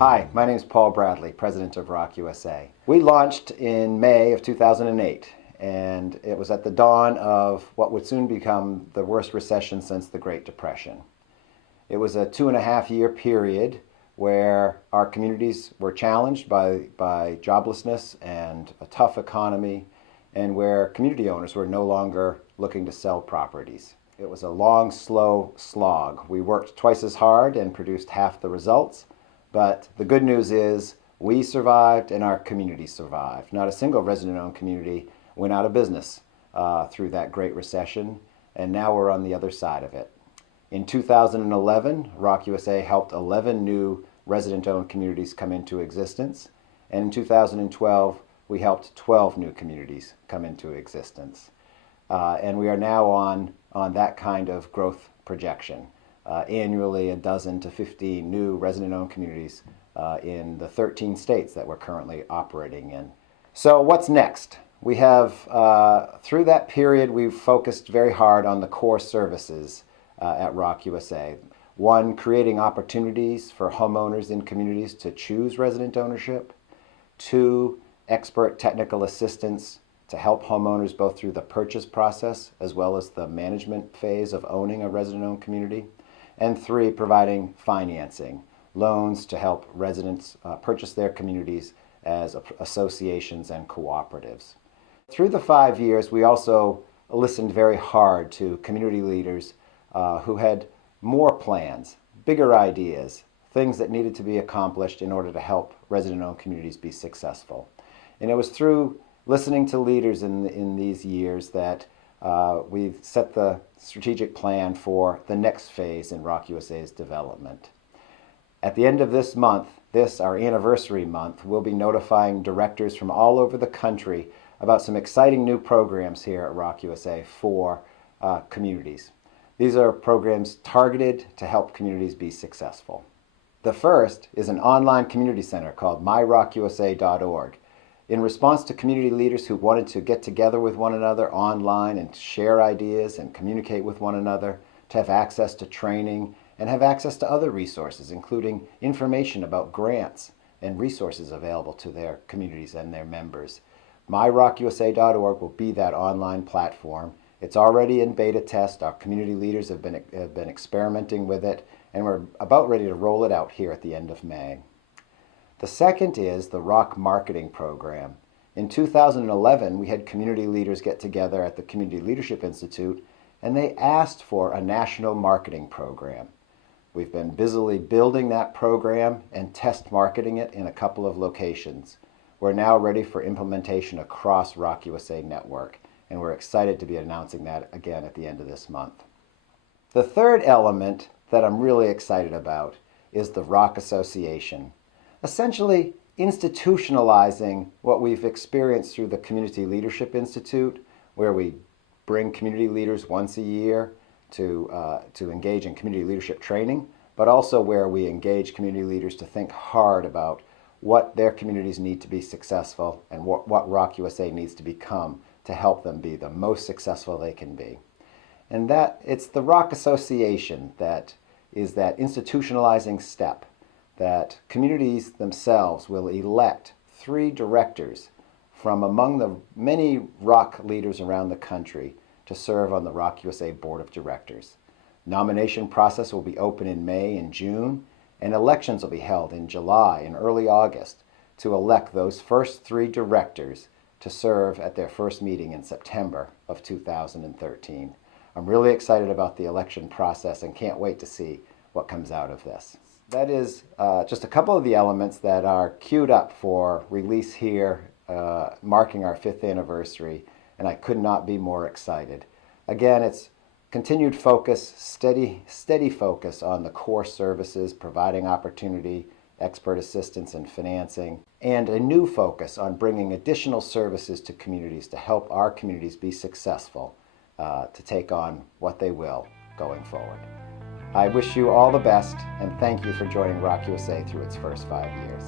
Hi, my name is Paul Bradley, President of ROC USA. We launched in May of 2008, and it was at the dawn of what would soon become the worst recession since the Great Depression. It was a 2.5-year period where our communities were challenged by joblessness and a tough economy, and where community owners were no longer looking to sell properties. It was a long, slow slog. We worked twice as hard and produced half the results. But the good news is we survived and our community survived. Not a single resident-owned community went out of business through that Great Recession, and now we're on the other side of it. In 2011, ROC USA helped 11 new resident-owned communities come into existence, and in 2012, we helped 12 new communities come into existence. And we are now on that kind of growth projection. Annually, 12 to 15 new resident-owned communities in the 13 states that we're currently operating in. So what's next? We have, through that period, we've focused very hard on the core services at ROC USA. One, creating opportunities for homeowners in communities to choose resident ownership. Two, expert technical assistance to help homeowners both through the purchase process as well as the management phase of owning a resident-owned community. And three, providing financing, loans to help residents purchase their communities as associations and cooperatives. Through the 5 years, we also listened very hard to community leaders who had more plans, bigger ideas, things that needed to be accomplished in order to help resident-owned communities be successful. And it was through listening to leaders in these years that we've set the strategic plan for the next phase in ROC USA's development. At the end of this month, our anniversary month, we'll be notifying directors from all over the country about some exciting new programs here at ROC USA for communities. These are programs targeted to help communities be successful. The first is an online community center called myrocusa.org. In response to community leaders who wanted to get together with one another online and share ideas and communicate with one another, to have access to training and have access to other resources, including information about grants and resources available to their communities and their members. myrocusa.org will be that online platform. It's already in beta test. Our community leaders have been experimenting with it, and we're about ready to roll it out here at the end of May. The second is the ROC Marketing Program. In 2011, we had community leaders get together at the Community Leadership Institute, and they asked for a national marketing program. We've been busily building that program and test marketing it in a couple of locations. We're now ready for implementation across ROC USA Network, and we're excited to be announcing that again at the end of this month. The third element that I'm really excited about is the ROC Association. Essentially institutionalizing what we've experienced through the Community Leadership Institute, where we bring community leaders once a year to engage in community leadership training, but also where we engage community leaders to think hard about what their communities need to be successful and what ROC USA needs to become to help them be the most successful they can be. And that it's the ROC Association that is that institutionalizing step, that communities themselves will elect 3 directors from among the many ROC leaders around the country to serve on the ROC USA Board of Directors. Nomination process will be open in May and June, and elections will be held in July and early August to elect those first 3 directors to serve at their first meeting in September of 2013. I'm really excited about the election process and can't wait to see what comes out of this. That is just a couple of the elements that are queued up for release here, marking our 5th anniversary, and I could not be more excited. Again, it's continued focus, steady focus on the core services, providing opportunity, expert assistance and financing, and a new focus on bringing additional services to communities to help our communities be successful to take on what they will going forward. I wish you all the best, and thank you for joining ROC USA through its first 5 years.